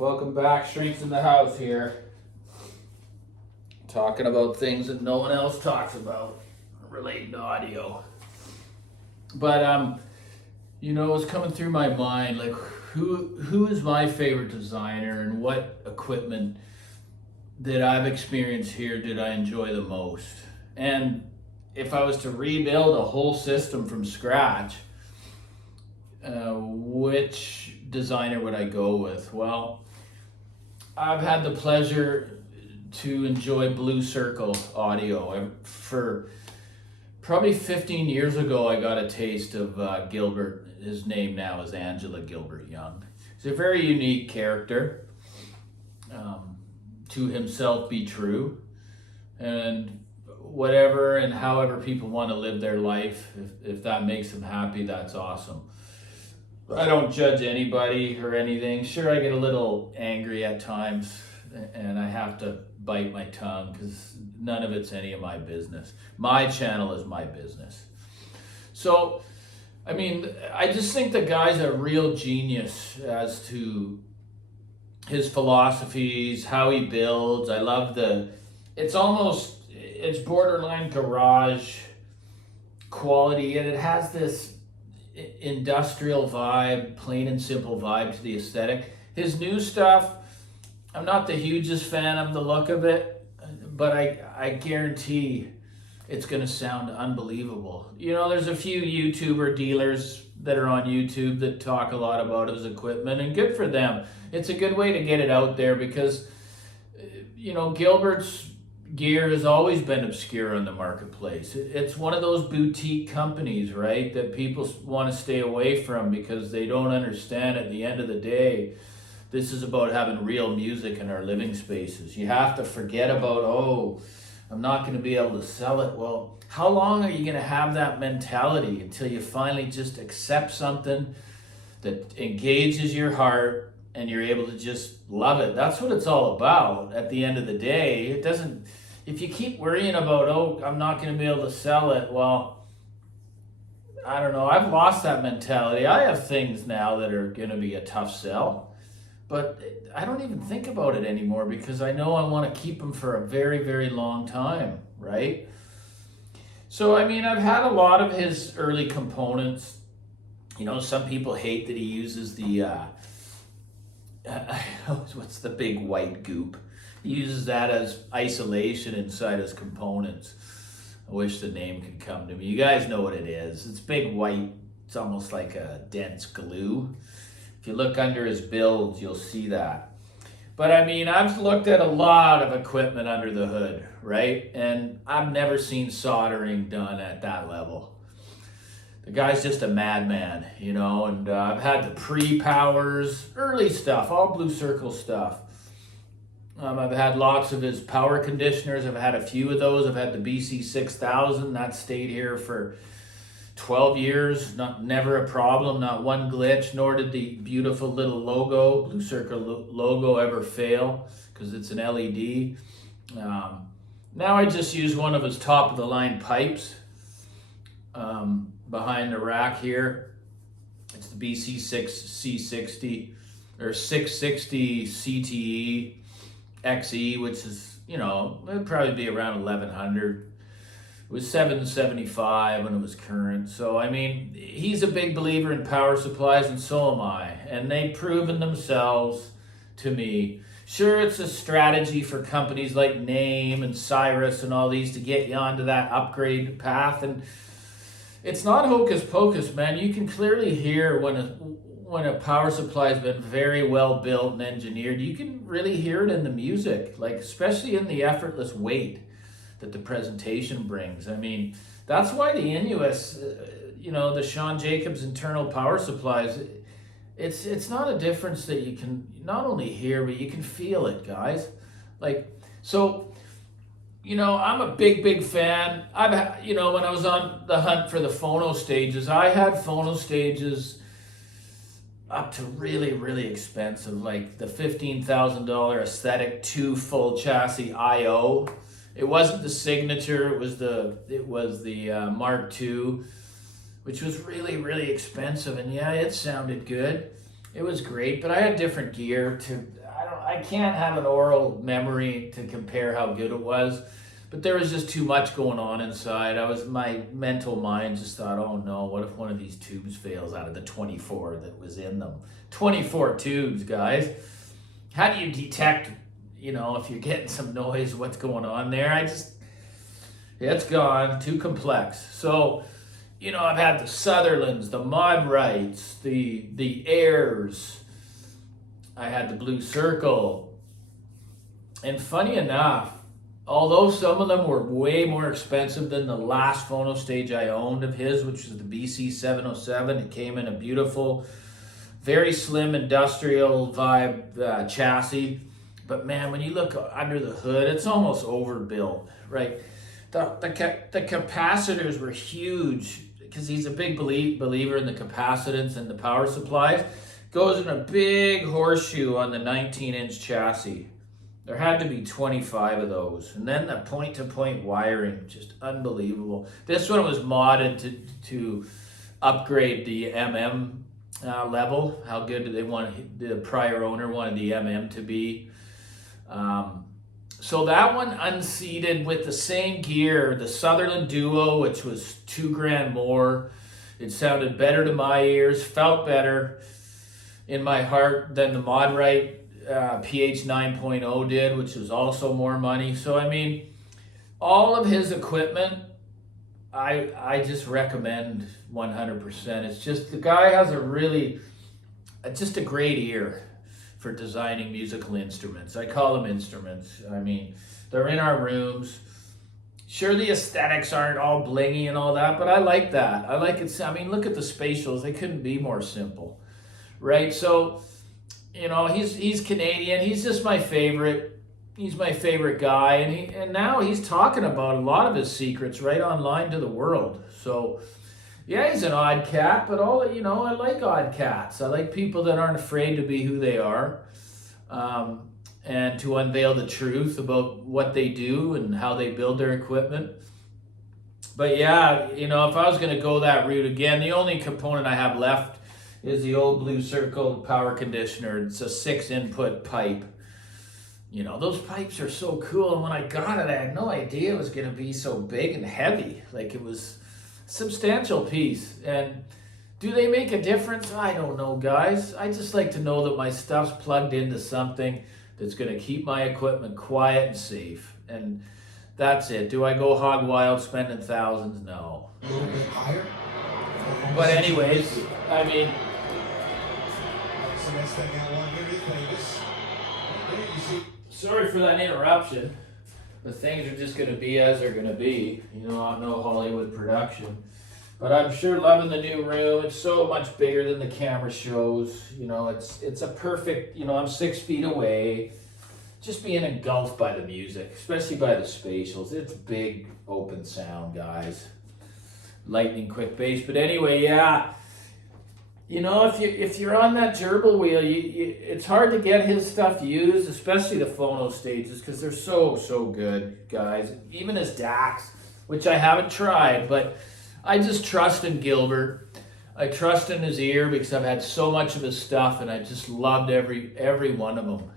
Welcome back, Streets in the House here. Talking about things that no one else talks about related to audio. But it's coming through my mind, like who is my favorite designer and what equipment that I've experienced here did I enjoy the most? And if I was to rebuild a whole system from scratch, which designer would I go with? Well, I've had the pleasure to enjoy Blue Circle audio. For probably 15 years ago, I got a taste of Gilbert. His name now is Angela Gilbert Young. He's a very unique character. To himself be true. And whatever and however people want to live their life, if that makes them happy, that's awesome. I don't judge anybody or anything. Sure, I get a little angry at times and I have to bite my tongue because none of it's any of my business. My channel is my business. So, I just think the guy's a real genius as to his philosophies, how he builds. I love it's borderline garage quality, and it has this industrial vibe, plain and simple vibe to the aesthetic. His new stuff, I'm not the hugest fan of the look of it, but I guarantee it's going to sound unbelievable. There's a few YouTuber dealers that are on YouTube that talk a lot about his equipment, and good for them. It's a good way to get it out there because, Gilbert's gear has always been obscure on the marketplace. It's one of those boutique companies, right, that people want to stay away from because they don't understand at the end of the day, this is about having real music in our living spaces. You have to forget about, I'm not going to be able to sell it. Well, how long are you going to have that mentality until you finally just accept something that engages your heart and you're able to just love it? That's what it's all about at the end of the day. It doesn't, if you keep worrying about, I'm not going to be able to sell it, well, I don't know. I've lost that mentality. I have things now that are going to be a tough sell, but I don't even think about it anymore because I know I want to keep them for a very, very long time, right? So, I've had a lot of his early components. Some people hate that he uses the, what's the big white goop? He uses that as isolation inside his components. I wish the name could come to me. You guys know what it is. It's big white. It's almost like a dense glue. If you look under his builds, you'll see that. But I've looked at a lot of equipment under the hood, right? And I've never seen soldering done at that level. The guy's just a madman, and I've had the pre-powers, early stuff, all Blue Circle stuff. I've had lots of his power conditioners. I've had a few of those. I've had the BC 6000. That stayed here for 12 years. Never a problem, not one glitch, nor did the beautiful little logo, Blue Circle logo, ever fail because it's an LED. Now I just use one of his top-of-the-line pipes behind the rack here. It's the BC 6C60 or 660 CTE XE, which is, it'd probably be around 1100. It was 775 when it was current. So, he's a big believer in power supplies, and so am I. And they've proven themselves to me. Sure, it's a strategy for companies like Name and Cyrus and all these to get you onto that upgrade path. And it's not hocus pocus, man. You can clearly hear when a power supply has been very well built and engineered. You can really hear it in the music, like especially in the effortless weight that the presentation brings. That's why the NUS, the Sean Jacobs internal power supplies, it's not a difference that you can not only hear, but you can feel it, guys. I'm a big fan. When I was on the hunt for the phono stages, I had phono stages up to really, really expensive, like the $15,000 Aesthetic 2 full chassis IO. It wasn't the Signature, it was the Mark II, which was really, really expensive. And yeah, it sounded good. It was great, but I had different gear I can't have an oral memory to compare how good it was, but there was just too much going on inside. My mental mind just thought, oh no, what if one of these tubes fails out of the 24 that was in them? 24 tubes, guys. How do you detect, if you're getting some noise, what's going on there? It's gone, too complex. So, I've had the Sutherlands, the Modrites, the Airs. I had the Blue Circle. And funny enough, although some of them were way more expensive than the last phono stage I owned of his, which was the BC 707, it came in a beautiful, very slim industrial vibe chassis. But man, when you look under the hood, it's almost overbuilt, right? The capacitors were huge because he's a big believer in the capacitance and the power supplies. Goes in a big horseshoe on the 19-inch chassis. There had to be 25 of those. And then the point-to-point wiring, just unbelievable. This one was modded to upgrade the level. How good did they want, the prior owner wanted the to be. So that one unseated with the same gear, the Sutherland Duo, which was $2,000 more. It sounded better to my ears, felt better in my heart than the Modrite PH 9.0 did, which was also more money. So I mean, all of his equipment, I just recommend 100%. It's just the guy has just a great ear for designing musical instruments. I call them instruments. I mean, they're in our rooms. Sure, the aesthetics aren't all blingy and all that, but I like that. I like it. I mean, look at the spatials. They couldn't be more simple, right? So, he's Canadian. He's just my favorite. He's my favorite guy, and now he's talking about a lot of his secrets right online to the world. So, yeah, he's an odd cat, but I like odd cats. I like people that aren't afraid to be who they are, and to unveil the truth about what they do and how they build their equipment. But yeah, if I was going to go that route again, the only component I have left is the old Blue Circle power conditioner. It's a 6-input pipe. Those pipes are so cool. And when I got it, I had no idea it was going to be so big and heavy. Like, it was a substantial piece. And do they make a difference? I don't know, guys. I just like to know that my stuff's plugged into something that's going to keep my equipment quiet and safe. And that's it. Do I go hog wild spending thousands? No. A little bit higher. But anyways, I mean, So next thing I want here is Vegas. Okay, you see. sorry for that interruption, but things are just going to be as they're going to be. I'm no Hollywood production. But I'm sure loving the new room. It's so much bigger than the camera shows. It's a perfect, I'm 6 feet away. Just being engulfed by the music, especially by the spatials. It's big, open sound, guys. Lightning quick bass. But anyway, yeah. If you're on that gerbil wheel, it's hard to get his stuff used, especially the phono stages, because they're so good, guys. Even his DACs, which I haven't tried, but I just trust in Gilbert. I trust in his ear because I've had so much of his stuff, and I just loved every one of them.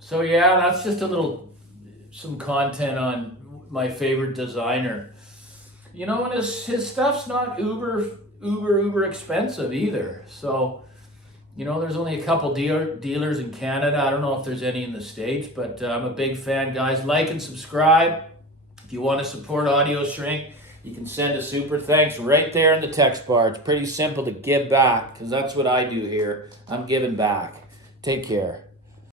So yeah, that's just some content on my favorite designer. And his stuff's not uber expensive either. So, there's only a couple dealers in Canada. I don't know if there's any in the States, but I'm a big fan, guys. Like and subscribe. If you want to support Audio Shrink, you can send a super thanks right there in the text bar. It's pretty simple to give back because that's what I do here. I'm giving back. Take care.